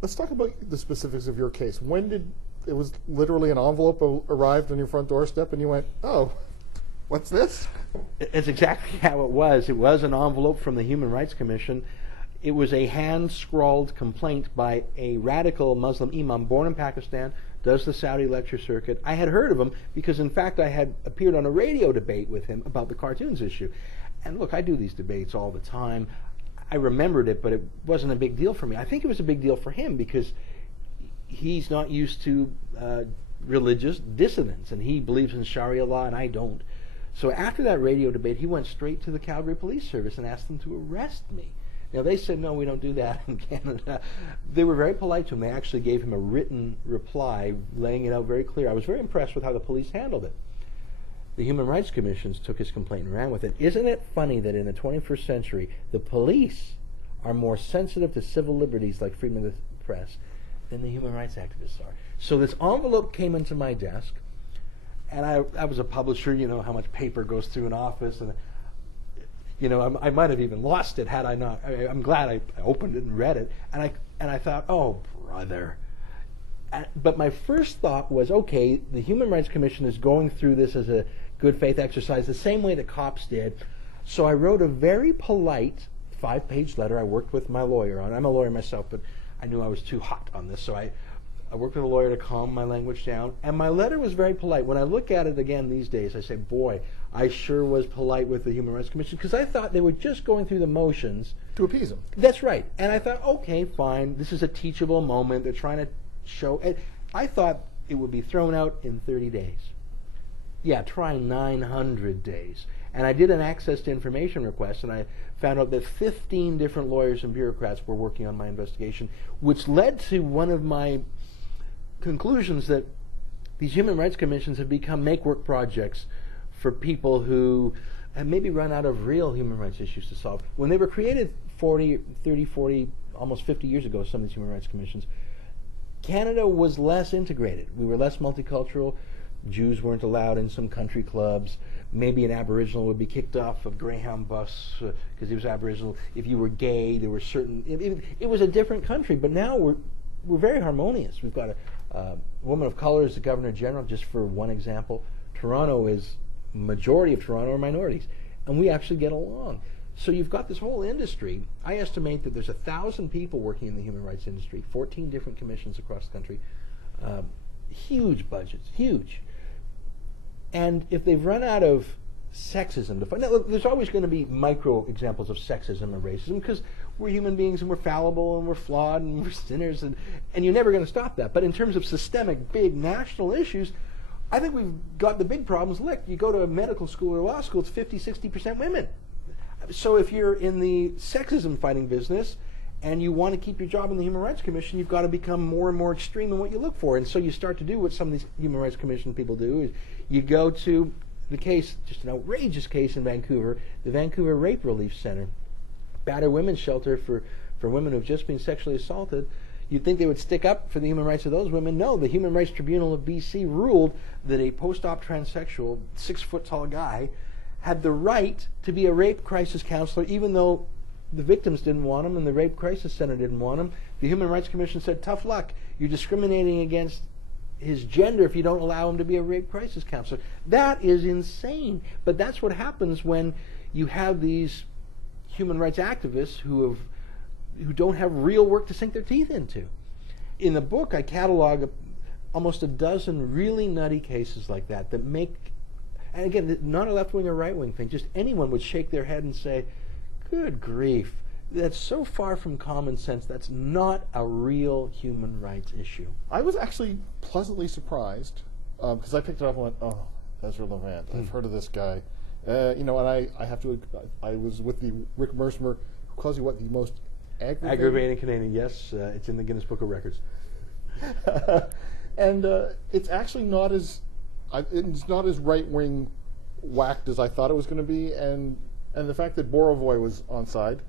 Let's talk about the specifics of your case. When did it was literally an envelope arrived on your front doorstep, and you went, "Oh, what's this?" It's exactly how it was. It was an envelope from the Human Rights Commission. It was a hand-scrawled complaint by a radical Muslim imam born in Pakistan, does the Saudi lecture circuit. I had heard of him because, in fact, I had appeared on a radio debate with him about the cartoons issue. And look, I do these debates all the time. I remembered it, but it wasn't a big deal for me. I think it was a big deal for him because he's not used to religious dissidents, and he believes in Sharia law, and I don't. So after that radio debate, he went straight to the Calgary Police Service and asked them to arrest me. Now, they said, no, we don't do that in Canada. They were very polite to him. They actually gave him a written reply, laying it out very clear. I was very impressed with how the police handled it. The Human Rights Commission took his complaint and ran with it. Isn't it funny that in the 21st century, the police are more sensitive to civil liberties like freedom of the press than the human rights activists are? So this envelope came into my desk, and I was a publisher. You know how much paper goes through an office, and you know I might have even lost it had I not. I'm glad I opened it and read it, and I thought, oh brother. But my first thought was, okay, the Human Rights Commission is going through this as a good faith exercise the same way the cops did. So I wrote a very polite 5-page letter I worked with my lawyer on. I'm a lawyer myself, but I knew I was too hot on this, so I worked with a lawyer to calm my language down. And my letter was very polite. When I look at it again these days, I say, boy, I sure was polite with the Human Rights Commission, because I thought they were just going through the motions. To appease them. That's right. And I thought, okay, fine, this is a teachable moment. They're trying to show it. I thought it would be thrown out in 30 days. Yeah, try 900 days. And I did an access to information request, and I found out that 15 different lawyers and bureaucrats were working on my investigation, which led to one of my conclusions that these human rights commissions have become make-work projects for people who have maybe run out of real human rights issues to solve. When they were created 40, almost 50 years ago, some of these human rights commissions, Canada was less integrated. We were less multicultural. Jews weren't allowed in some country clubs. Maybe an Aboriginal would be kicked off a Greyhound bus because he was Aboriginal. If you were gay, there were certain... It was a different country, but now we're very harmonious. We've got a woman of color as the Governor General, just for one example. Toronto is... majority of Toronto are minorities, and we actually get along. So you've got this whole industry. I estimate that there's 1,000 people working in the human rights industry, 14 different commissions across the country, huge budgets, huge. And if they've run out of sexism, now, there's always going to be micro examples of sexism and racism because we're human beings and we're fallible and we're flawed and we're sinners, and you're never going to stop that. But in terms of systemic, big national issues, I think we've got the big problems licked. You go to a medical school or law school, it's 50-60% women. So if you're in the sexism fighting business and you want to keep your job in the Human Rights Commission, you've got to become more and more extreme in what you look for. And so you start to do what some of these Human Rights Commission people do, is you go to the case, just an outrageous case in Vancouver, the Vancouver Rape Relief Center, battered women's shelter for women who have just been sexually assaulted. You'd think they would stick up for the human rights of those women. No, the Human Rights Tribunal of BC ruled that a post-op transsexual, 6-foot-tall guy, had the right to be a rape crisis counselor, even though the victims didn't want him and the Rape Crisis Center didn't want him. The Human Rights Commission said, tough luck. You're discriminating against his gender if you don't allow him to be a rape crisis counselor. That is insane. But that's what happens when you have these human rights activists who don't have real work to sink their teeth into. In the book, I catalog almost a dozen really nutty cases like that make, and again, not a left-wing or right-wing thing, just anyone would shake their head and say, good grief, that's so far from common sense, that's not a real human rights issue. I was actually pleasantly surprised, because I picked it up and went, oh, Ezra Levant, I've heard of this guy. And I have to, I was with the Rick Mercimer, who calls you what, the most aggravating Canadian, yes, it's in the Guinness Book of Records. And it's actually not as right-wing whacked as I thought it was going to be, and the fact that Borovoy was on side.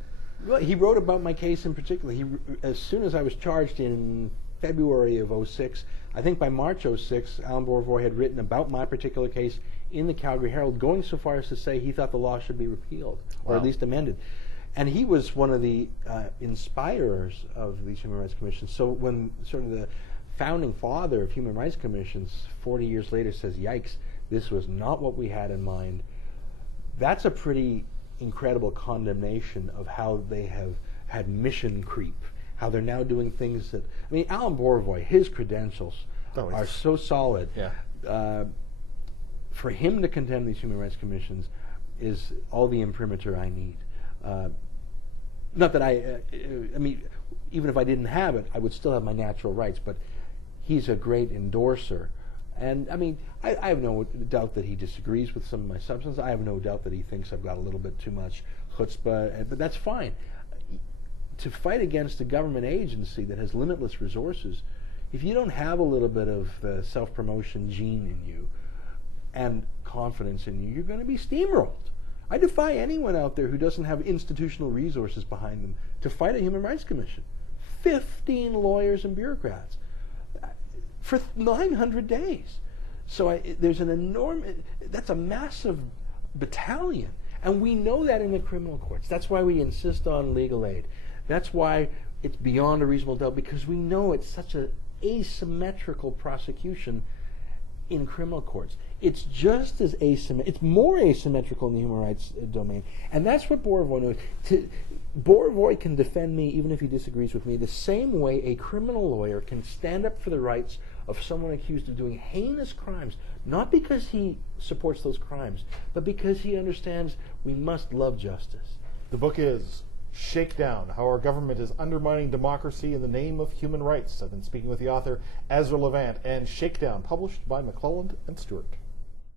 Well, he wrote about my case in particular. As soon as I was charged in February of 2006, I think by March 2006, Alan Borovoy had written about my particular case in the Calgary Herald, going so far as to say he thought the law should be repealed, or at least amended. And he was one of the inspirers of these human rights commissions. So when sort of the founding father of human rights commissions 40 years later says, yikes, this was not what we had in mind, that's a pretty incredible condemnation of how they have had mission creep, how they're now doing things that, I mean, Alan Bourvoy, his credentials are so solid. Yeah. For him to condemn these human rights commissions is all the imprimatur I need. Not that I mean, even if I didn't have it, I would still have my natural rights, but he's a great endorser. And I mean, I have no doubt that he disagrees with some of my substance. I have no doubt that he thinks I've got a little bit too much chutzpah, but that's fine. To fight against a government agency that has limitless resources, if you don't have a little bit of the self-promotion gene in you and confidence in you, you're going to be steamrolled. I defy anyone out there who doesn't have institutional resources behind them to fight a human rights commission. 15 lawyers and bureaucrats for 900 days. So there's an enormous, that's a massive battalion. And we know that in the criminal courts. That's why we insist on legal aid. That's why it's beyond a reasonable doubt, because we know it's such an asymmetrical prosecution in criminal courts. It's just as it's more asymmetrical in the human rights domain. And that's what Bourvoy knows. Bourvoy can defend me even if he disagrees with me the same way a criminal lawyer can stand up for the rights of someone accused of doing heinous crimes, not because he supports those crimes, but because he understands we must love justice. The book is Shakedown, How Our Government is Undermining Democracy in the Name of Human Rights. I've been speaking with the author, Ezra Levant, and Shakedown, published by McClelland and Stewart.